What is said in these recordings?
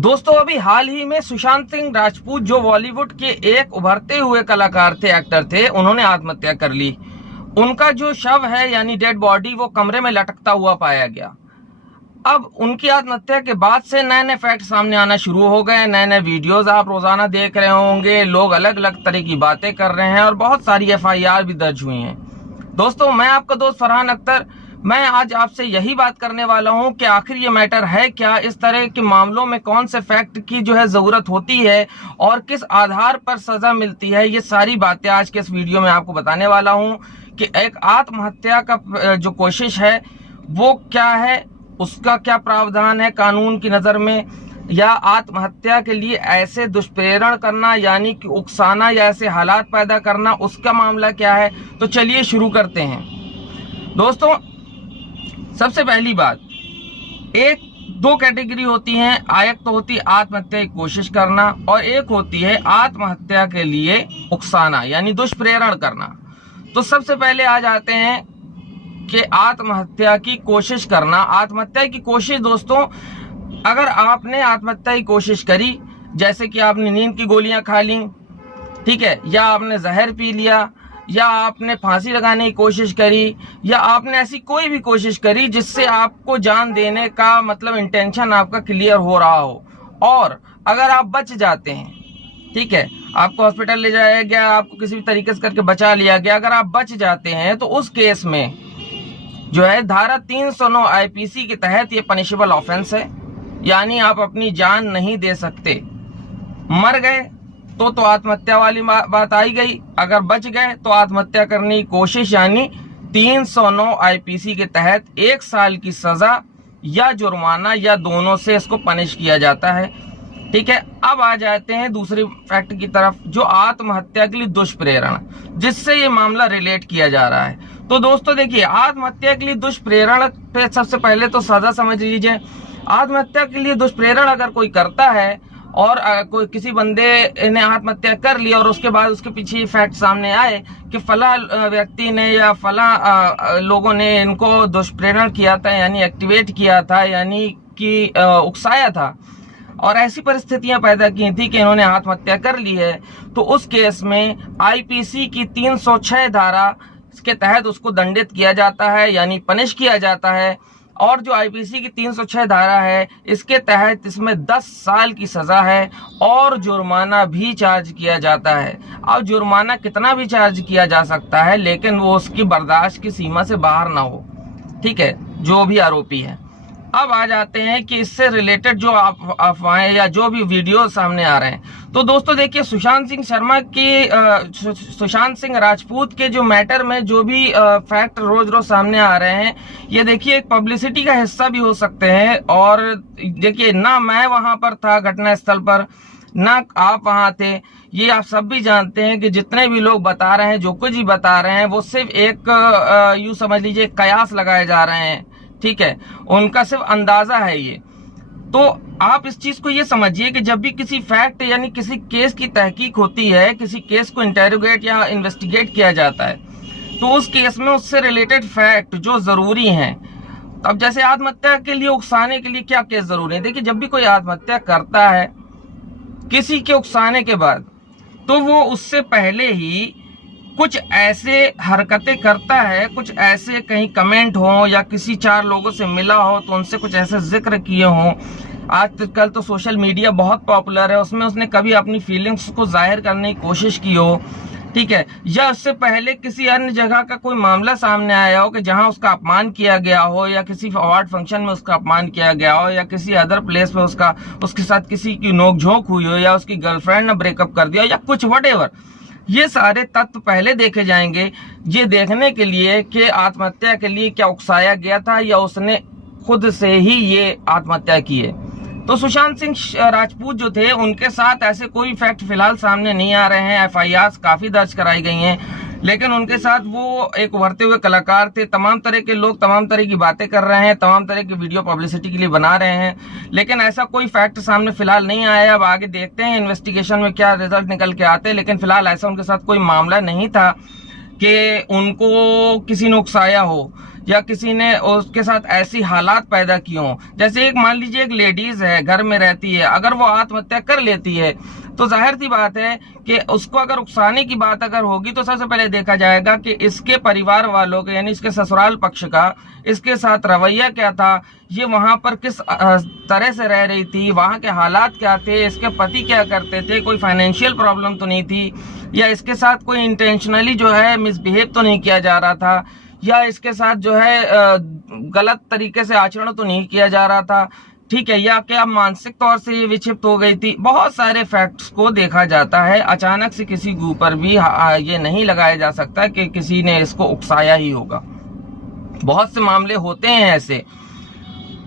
दोस्तों अभी हाल ही में सुशांत सिंह राजपूत जो बॉलीवुड के एक उभरते हुए कलाकार थे, एक्टर थे, उन्होंने आत्महत्या कर ली। उनका जो शव है यानी डेड बॉडी वो कमरे में लटकता हुआ पाया गया। अब उनकी आत्महत्या के बाद से नए नए फैक्ट सामने आना शुरू हो गए। नए नए वीडियोस आप रोजाना देख रहे होंगे, लोग अलग अलग तरह की बातें कर रहे हैं और बहुत सारी FIR भी दर्ज हुई हैं। दोस्तों मैं आपका दोस्त फरहान अख्तर, मैं आज आपसे यही बात करने वाला हूं कि आखिर ये मैटर है क्या, इस तरह के मामलों में कौन से फैक्ट की जो है जरूरत होती है और किस आधार पर सजा मिलती है। ये सारी बातें आज के इस वीडियो में आपको बताने वाला हूं कि एक आत्महत्या का जो कोशिश है वो क्या है, उसका क्या प्रावधान है कानून की नजर में, या आत्महत्या के लिए ऐसे दुष्प्रेरण करना यानी कि उकसाना या ऐसे हालात पैदा करना, उसका मामला क्या है। तो चलिए शुरू करते हैं। दोस्तों सबसे पहली बात, दो कैटेगरी होती हैं, एक तो होती है आत्महत्या की कोशिश करना और एक होती है आत्महत्या के लिए उकसाना यानी दुष्प्रेरण करना। तो सबसे पहले आ जाते हैं कि आत्महत्या की कोशिश करना। आत्महत्या की कोशिश दोस्तों, अगर आपने आत्महत्या की कोशिश करी, जैसे कि आपने नींद की गोलियां खा ली, ठीक है, या आपने जहर पी लिया, या आपने फांसी लगाने की कोशिश करी, या आपने ऐसी कोई भी कोशिश करी जिससे आपको जान देने का मतलब इंटेंशन आपका क्लियर हो रहा हो, और अगर आप बच जाते हैं, ठीक है, आपको हॉस्पिटल ले जाया गया, आपको किसी भी तरीके से करके बचा लिया गया, अगर आप बच जाते हैं तो उस केस में जो है धारा 309 IPC के तहत ये पनिशेबल ऑफेंस है, यानी आप अपनी जान नहीं दे सकते। मर गए तो आत्महत्या वाली बात आई गई, अगर बच गए तो आत्महत्या करने की कोशिश यानी 309 IPC के तहत 1 साल की सजा या जुर्माना या दोनों से इसको पनिश किया जाता है। ठीक है, अब आ जाते हैं दूसरी फैक्ट की तरफ, जो आत्महत्या के लिए दुष्प्रेरण, जिससे ये मामला रिलेट किया जा रहा है। तो दोस्तों देखिए, आत्महत्या के लिए दुष्प्रेरण पे सबसे पहले तो सजा समझ लीजिए। आत्महत्या के लिए दुष्प्रेरण अगर कोई करता है और कोई किसी बंदे ने आत्महत्या कर ली और उसके बाद उसके पीछे ये फैक्ट सामने आए कि फला व्यक्ति ने या फला लोगों ने इनको दुष्प्रेरण किया था यानी एक्टिवेट किया था यानी कि उकसाया था, और ऐसी परिस्थितियां पैदा की थी कि इन्होंने आत्महत्या कर ली है, तो उस केस में IPC की 306 धारा के तहत उसको दंडित किया जाता है यानी पनिश किया जाता है। और जो IPC की 306 धारा है इसके तहत इसमें 10 साल की सजा है और जुर्माना भी चार्ज किया जाता है। अब जुर्माना कितना भी चार्ज किया जा सकता है, लेकिन वो उसकी बर्दाश्त की सीमा से बाहर ना हो, ठीक है, जो भी आरोपी है। अब आ जाते हैं कि इससे रिलेटेड जो अफवाहें या जो भी वीडियो सामने आ रहे हैं। तो दोस्तों देखिए, सुशांत सिंह राजपूत के जो मैटर में जो भी फैक्ट रोज रोज सामने आ रहे हैं, ये देखिए एक पब्लिसिटी का हिस्सा भी हो सकते हैं। और देखिए, ना मैं वहां पर था घटना स्थल पर, ना आप वहां थे, ये आप सब भी जानते हैं कि जितने भी लोग बता रहे हैं, जो कुछ भी बता रहे हैं, वो सिर्फ एक यूं समझ लीजिए कयास लगाए जा रहे हैं, ठीक है, उनका सिर्फ अंदाजा है ये। तो आप इस चीज को ये समझिए कि जब भी किसी फैक्ट यानी किसी केस की तहकीक होती है, किसी केस को इंटेरोगेट या इन्वेस्टिगेट किया जाता है, तो उस केस में उससे रिलेटेड फैक्ट जो जरूरी हैं। अब जैसे आत्महत्या के लिए उकसाने के लिए क्या केस जरूरी है, देखिए, जब भी कोई आत्महत्या करता है किसी के उकसाने के बाद, तो वो उससे पहले ही कुछ ऐसे हरकतें करता है, कुछ ऐसे कहीं कमेंट हो या किसी 4 लोगों से मिला हो तो उनसे कुछ ऐसे जिक्र किए हों। आजकल तो सोशल मीडिया बहुत पॉपुलर है, उसमें उसने कभी अपनी फीलिंग्स को जाहिर करने की कोशिश की हो, ठीक है, या उससे पहले किसी अन्य जगह का कोई मामला सामने आया हो कि जहां उसका अपमान किया गया हो, या किसी अवार्ड फंक्शन में उसका अपमान किया गया हो, या किसी अदर प्लेस में उसके साथ किसी की नोकझोंक हुई हो, या उसकी गर्लफ्रेंड ने ब्रेकअप कर दिया, या कुछ व्हाटएवर। ये सारे तत्व पहले देखे जाएंगे, ये देखने के लिए कि आत्महत्या के लिए क्या उकसाया गया था या उसने खुद से ही ये आत्महत्या की है। तो सुशांत सिंह राजपूत जो थे, उनके साथ ऐसे कोई फैक्ट फिलहाल सामने नहीं आ रहे हैं। FIR काफी दर्ज कराई गई हैं, लेकिन उनके साथ वो एक उभरते हुए कलाकार थे। तमाम तरह के लोग तमाम तरह की बातें कर रहे हैं, तमाम तरह की वीडियो पब्लिसिटी के लिए बना रहे हैं, लेकिन ऐसा कोई फैक्ट सामने फिलहाल नहीं आया। अब आगे देखते हैं इन्वेस्टिगेशन में क्या रिजल्ट निकल के आते हैं, लेकिन फिलहाल ऐसा उनके साथ कोई मामला नहीं था कि उनको किसी ने उकसाया हो या किसी ने उसके साथ ऐसी हालात पैदा किए हों। जैसे एक मान लीजिए एक लेडीज है, घर में रहती है, अगर वो आत्महत्या कर लेती है तो जाहिर सी बात है कि उसको अगर उकसाने की बात अगर होगी तो सबसे पहले देखा जाएगा कि इसके परिवार वालों के यानी इसके ससुराल पक्ष का इसके साथ रवैया क्या था, ये वहां पर किस तरह से रह रही थी, वहां के हालात क्या थे, इसके पति क्या करते थे, कोई फाइनेंशियल प्रॉब्लम तो नहीं थी, या इसके साथ कोई इंटेंशनली जो है मिसबिहेव तो नहीं किया जा रहा था, या इसके साथ जो है गलत तरीके से आचरण तो नहीं किया जा रहा था, ठीक है, या क्या मानसिक तौर से ये विक्षिप्त हो गई थी। बहुत सारे फैक्ट्स को देखा जाता है। अचानक से किसी के ऊपर भी ये नहीं लगाया जा सकता कि किसी ने इसको उकसाया ही होगा। बहुत से मामले होते हैं ऐसे,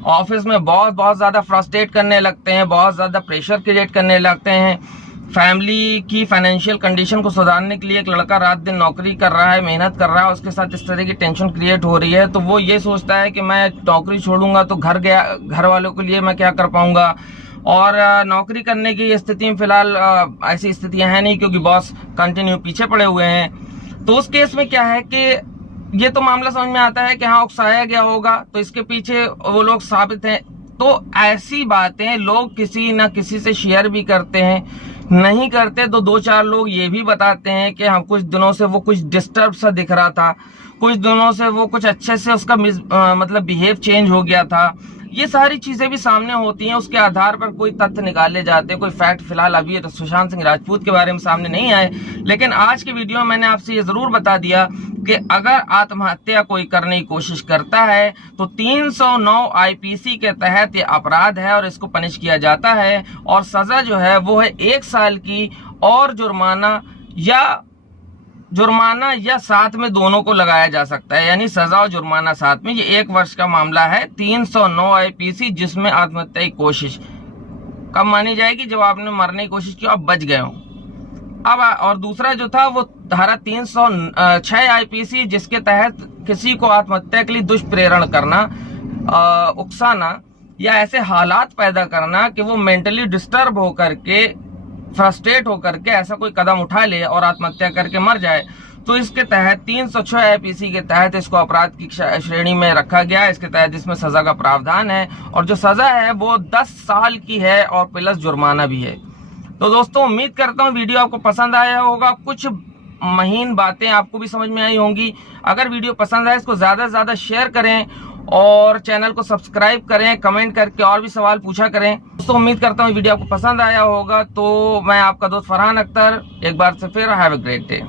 ऑफिस में बहुत ज्यादा फ्रस्ट्रेट करने लगते हैं, बहुत ज्यादा प्रेशर क्रिएट करने लगते हैं। फैमिली की फाइनेंशियल कंडीशन को सुधारने के लिए एक लड़का रात दिन नौकरी कर रहा है, मेहनत कर रहा है, उसके साथ इस तरह की टेंशन क्रिएट हो रही है तो वो ये सोचता है कि मैं नौकरी छोड़ूंगा तो घर वालों के लिए मैं क्या कर पाऊंगा। और नौकरी करने की स्थिति में फिलहाल ऐसी स्थितियां हैं नहीं क्योंकि बॉस कंटिन्यू पीछे पड़े हुए हैं। तो उस केस में क्या है कि ये तो मामला समझ में आता है कि हाँ उकसाया गया होगा, तो इसके पीछे वो लोग साबित हैं। तो ऐसी बातें लोग किसी न किसी से शेयर भी करते हैं, नहीं करते तो दो चार लोग ये भी बताते हैं कि हम कुछ दिनों से वो कुछ डिस्टर्ब सा दिख रहा था, कुछ दिनों से वो कुछ अच्छे से उसका मतलब बिहेव चेंज हो गया था। ये सारी चीजें भी सामने होती हैं, उसके आधार पर कोई तथ्य निकाले जाते हैं, कोई फैक्ट फिलहाल अभी तो सुशांत सिंह राजपूत के बारे में सामने नहीं आए। लेकिन आज की वीडियो में मैंने आपसे ये जरूर बता दिया कि अगर आत्महत्या कोई करने की कोशिश करता है तो 309 आईपीसी के तहत ये अपराध है और इसको पनिश किया जाता है, और सजा जो है वो है 1 साल की और जुर्माना या साथ में दोनों को लगाया जा सकता है, यानी सजा और जुर्माना साथ में। ये 1 वर्ष का मामला है। 309 आईपीसी जिसमें आत्महत्या की कोशिश कब मानी जाएगी, जब आपने मरने की कोशिश की, आप बच गए हो। अब और दूसरा जो था वो धारा 306 आईपीसी जिसके तहत किसी को आत्महत्या के लिए दुष्प्रेरण करना, उकसाना या ऐसे हालात पैदा करना कि वो मेंटली डिस्टर्ब होकर के, फ्रस्ट्रेट होकर के ऐसा कोई कदम उठा ले और आत्महत्या करके मर जाए, तो इसके तहत 306 आईपीसी के तहत इसको अपराध की श्रेणी में रखा गया। इसके तहत इसमें सजा का प्रावधान है और जो सजा है वो 10 साल की है और प्लस जुर्माना भी है। तो दोस्तों उम्मीद करता हूँ वीडियो आपको पसंद आया होगा, कुछ महीन बातें आपको भी समझ में आई होंगी। अगर वीडियो पसंद आए इसको ज्यादा से ज्यादा शेयर करें और चैनल को सब्सक्राइब करें, कमेंट करके और भी सवाल पूछा करें। दोस्तों उम्मीद करता हूँ वीडियो आपको पसंद आया होगा। तो मैं आपका दोस्त फरहान अख्तर एक बार से फिर हैव अ ग्रेट डे।